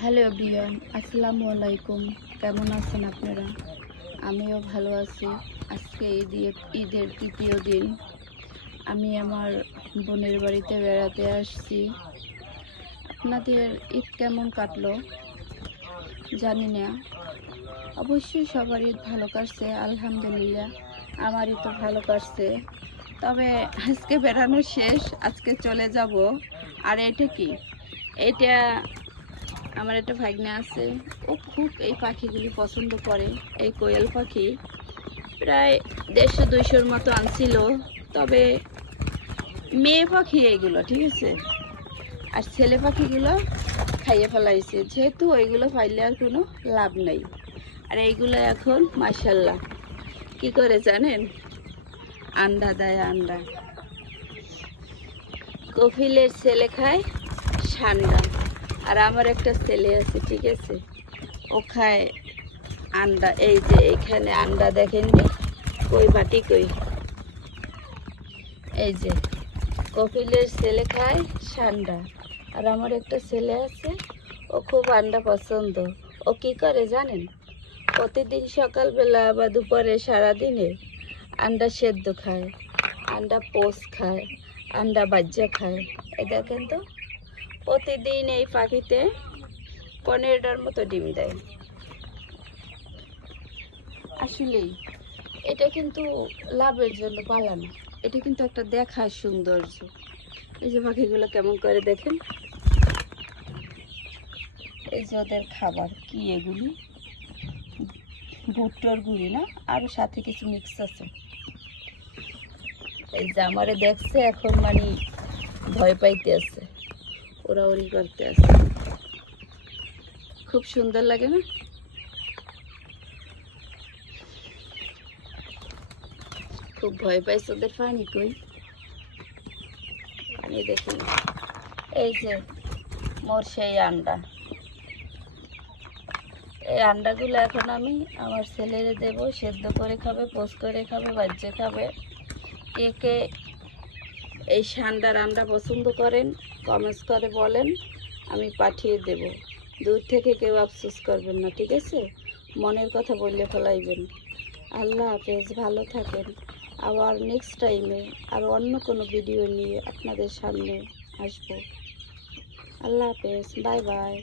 Hello everyone, আসসালামু আলাইকুম। কেমন আছেন আপনারা? আমিও ভালো আছি। আজকে ঈদের তৃতীয় দিন। আমি আমার বোনের বাড়িতে বেড়াতে আসছি। আপনাদের ঈদ কেমন কাটলো জানি না। অবশ্যই সবার ঈদ ভালো কাটছে, আলহামদুলিল্লাহ। আমারই তো ভালো কাটছে। তবে আজকে বেড়ানো শেষ, আজকে চলে যাব। আর এটা কি? এটা আমার একটা ভাগ্নে আছে, ও খুব এই পাখিগুলি পছন্দ করে। এই কোয়েল পাখি প্রায় 150-200-র মতো আনছিল। তবে মেয়ে পাখি এইগুলো, ঠিক আছে, আর ছেলে পাখিগুলো খাইয়ে ফেলাইছে, যেহেতু ওইগুলো পাইলে আর কোনো লাভ নেই। আর এইগুলো এখন মাশাল্লাহ কি করে জানেন, আন্ডা দেয়। আন্ডা কফিলের ছেলে খায় সান্ডা, আর আমার একটা ছেলে আছে, ঠিক আছে, ও খায় আন্ডা। এই যে এখানে আন্ডা দেখেন, কই বাটি কই, এই যে কপিলের ছেলে খায় সান্ডা, আর আমার একটা ছেলে আছে, ও খুব আন্ডা পছন্দ। ও কি করে জানেন, প্রতিদিন সকালবেলা বা দুপুরে সারাদিনে আন্ডা সেদ্ধ খায়, আন্ডা পোস্ট খায়, আন্ডা বাজ্যা খায়। এই দেখেন তো, প্রতিদিন এই পাখিতে 15টার মতো ডিম দেয়। আসলেই এটা কিন্তু লাভের জন্য পালানো, এটা কিন্তু একটা দেখার সৌন্দর্য। এই যে পাখিগুলো কেমন করে দেখেন, এই যে ওদের খাবার কি এগুলি, ভুট্টোর গুঁড়ি না, আরও সাথে কিছু মিক্স আছে। এই যে আমারে দেখছে এখন, মানে ভয় পাইতে আছে, ওরাওরি করতে আছে। খুব সুন্দর লাগে না? খুব ভয় পাইছে, ওদের পানি কই, পানি দেখি। এই যে মোর সেই আন্ডা, এই আন্ডাগুলো এখন আমি আমার ছেলেরে দেবো, সেদ্ধ করে খাবে, পোস্ট করে খাবে, বাজ্যে খাবে। কে কে এই সান্ডার আন্ডা পছন্দ করেন কমেন্টস করে বলেন, আমি পাঠিয়ে দেব। দূর থেকে কেউ আফসোস করবেন না, ঠিক আছে? মনের কথা বললে ফেলাইবেন। আল্লাহ হাফেজ, ভালো থাকেন। আবার নেক্সট টাইমে আর অন্য কোনো ভিডিও নিয়ে আপনাদের সামনে আসবো। আল্লাহ হাফেজ, বাই বাই।